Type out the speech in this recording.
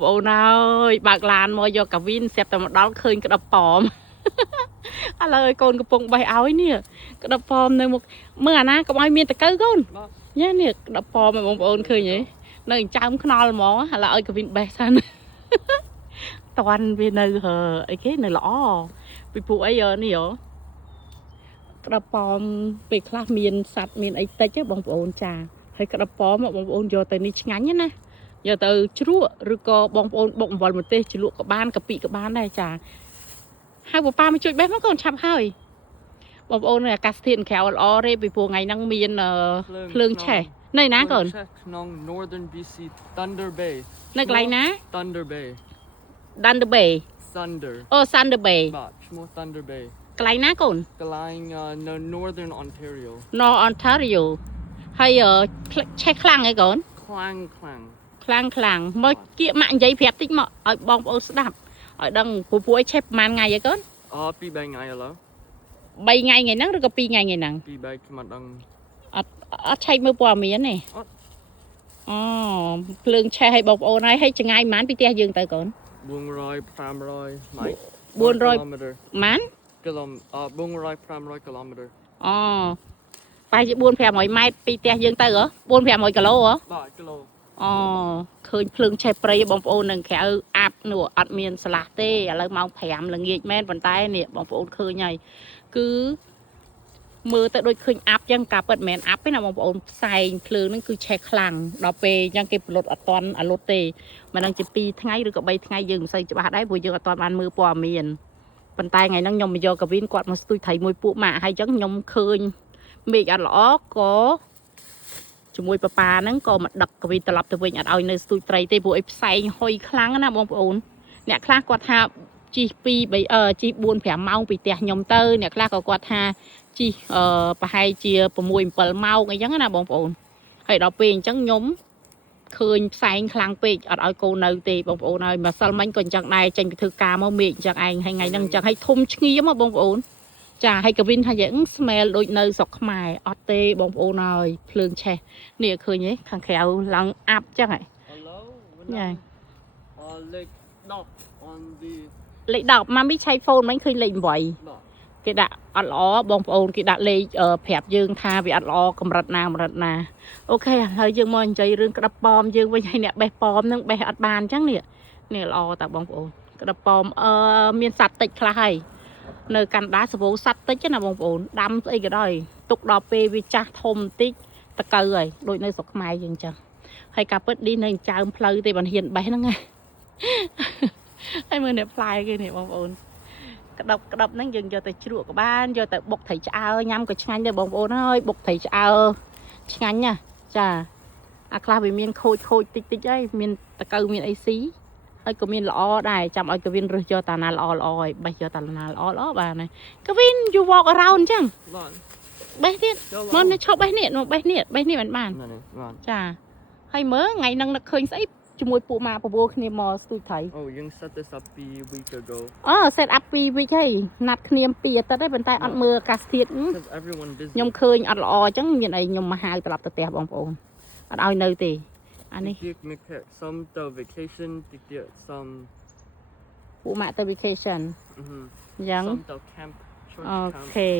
Bộ nào bạc lan mua vô cả vin xếp tầm một đó khơi cái đập bòm à lời con cái bông bay áo ấy nè cái đập bòm này một mưa na có ai miên ta cớ con nhá nè đập bòm mà bông ôn khơi nhỉ nơi trong cái nồi mỏ là ơi cái vin bay san toàn vì nơi hờ ấy cái nơi lõ bị phụ ấy giờ nè nhở cái đập bòm bị khát miên sạch miên ấy tết chứ bông ôn trà hay cái đập bòm mà bông ôn vô tới ní ngắn nhá nè giờ từ chúa rồi có bông ôn bông vào một tê chỉ lụa các ban các ban đây trà hai bộ ba mươi chuột bé mất còn chăm hơi bông ôn này cắt tiền khéo lo đây bị phụ ngày năng miên lương trẻ này ná còn Northern BC Thunder Bay này lại ná Thunder Bay Thunder Bay Thunder Thunder Bay Thunder Bay cái ná còn cái Northern Ontario Ontario hay che khlang ấy còn khlang mới kia mạng giấy phép tích mà ở bông ôn đạp ở đằng phụ phụ ấy chép màn ngày vậy con pi 3 ngày rồi 3 ngày ngày nắng rồi có pi ngày nắng pi 3 cái mặt đằng ở chay mưa bò miến này lương che hay bọc ô này hay chừng ai mán pi tia dương tới con 400 500 mày 400 mán400 500 km phải 400 mỗi mai pi tia dương tới hả 400 mỗi kilo hả 3 kilo ឃើញភ្លើងឆេះព្រៃបងប្អូននឹងក្រៅអាប់នោះអត់មានស្លាស់ទេឥឡូវម៉ោង5ល្ងាចមែនប៉ុន្តែនេះបងប្អូនឃើញហើយគឺមើលទៅដូចឃើញអាប់ចឹងការពិតមិនមែនអាប់ទេណាបងប្អូនផ្សែងភ្លើងហ្នឹងគឺឆេះខ្លាំងដល់ពេលចឹងគេផលិតអត់តាន់អាលុតទេមិនដឹងជា2ថ្ងៃឬក៏3ថ្ងៃយើងមិនសូវច្បាស់ដែរព្រោះយើងអត់តាន់បានមើលព័ត៌មានប៉ុន្តែថ្ងៃហ្នឹងខ្ញុំមកយកកាវីនគាត់មកស្ទួយត្រីមួយពួកម៉ាក់ហើយចឹងខ្ញុំឃើញមេឃអត់ល្អក៏ជាមួយប៉ាប៉ាហ្នឹងក៏មកដឹកកាវីត្រឡប់ទៅវិញអត់ឲ្យនៅស្ទូចត្រីទេព្រោះអីផ្សែងហុយខ្លាំងណាបងប្អូនអ្នកខ្លះគាត់ថាជី2 ជី4 5ម៉ោងពីផ្ទះខ្ញុំទៅអ្នកខ្លះក៏គាត់ថាជីប្រហែលជា6 7ម៉ោងអីចឹងណាបងប្អូនហើយដល់ពេលអញ្ចឹងខ្ញុំឃើញផ្សែងខ្លាំងពេកអត់ឲ្យកូននៅទេបងប្អូនហើយម្សិលមិញក៏អញ្ចឹងដែរចេញពីធ្វើការមកមេឃអញ្ចឹងឯងហើយថ្ងៃហ្នឹងអញ្ចឹងឲ្យធំឆ្ងៀមបងប្អូនចាហើយកវិនថាយ៉ាង smell ដូចនៅស្រុកខ្មែរអត់ទេបងប្អូនហើយភ្លើងឆេះនេះឃើញទេខាងក្រៅឡើងអាប់ចឹងហ៎ចាលេខ10ម៉ាមីឆៃហ្វូនមិញឃើញលេខ8គេដាក់អត់ល្អបងប្អូនគេដាក់លេខប្រាប់យើងថាវាអត់ល្អកម្រិតណាអូខេឥឡូវយើងមកនិយាយរឿងក្តាប់ប៉មយើងវិញហើយអ្នកបេះប៉មនឹងបេះអត់បានចឹងនេះល្អតាបងប្អូនក្តាប់ប៉មមានសត្វតិចខ្លះហើយនៅកាណាដាសវោសัตว์តិចណាបងប្អូនដាំស្អីក៏ដោយទុកដល់ពេលវាចាស់ធំបន្តិចតកើហើយដូចនៅស្រុកខ្មែរយើងចឹងហើយការពិតឌីនៅចើមផ្លូវទេបានហ៊ានបេះហ្នឹងហើយមើលអ្នកផ្លែគេនេះបងប្អូនក្តាប់ហ្នឹងយើងយកទៅជ្រក់ក៏បានយកទៅបុកត្រីឆ្អើញ៉ាំក៏ឆ្ងាញ់ដែរបងប្អូនហើយបុកត្រីឆ្អើឆ្ងាញ់ណាចាអាខ្លះវាមានខូចតិចហើយមានតកើមានអីស៊ីហើយក៏មានល្អដែរចាំឲ្យកវិនរើសយកតាណាល្អហើយបេះយកតាណាល្អបាទណាកវិន you walk around ចឹងបេះទៀតមកនៅឈប់បេះនេះបេះនេះបានចាហើយមើលថ្ងៃហ្នឹងនឹកឃើញស្អីជាមួយពួកម៉ាប្រពោគ្នាមកស្ទូចត្រីយើង set this up 2 week ago set up 2 week ហើយណាត់គ្នា2អាទិត្យហើយប៉ុន្តែអត់មើលអាកាសធាតុខ្ញុំឃើញអត់ល្អចឹងមានអីខ្ញុំមកហៅត្រឡប់ទៅផ្ទះបងប្អូនអត់ឲ្យនៅទេអានេះ some to vacation តិច some ពួកម៉ាក់ទៅ vacation យ៉ាង អូខេ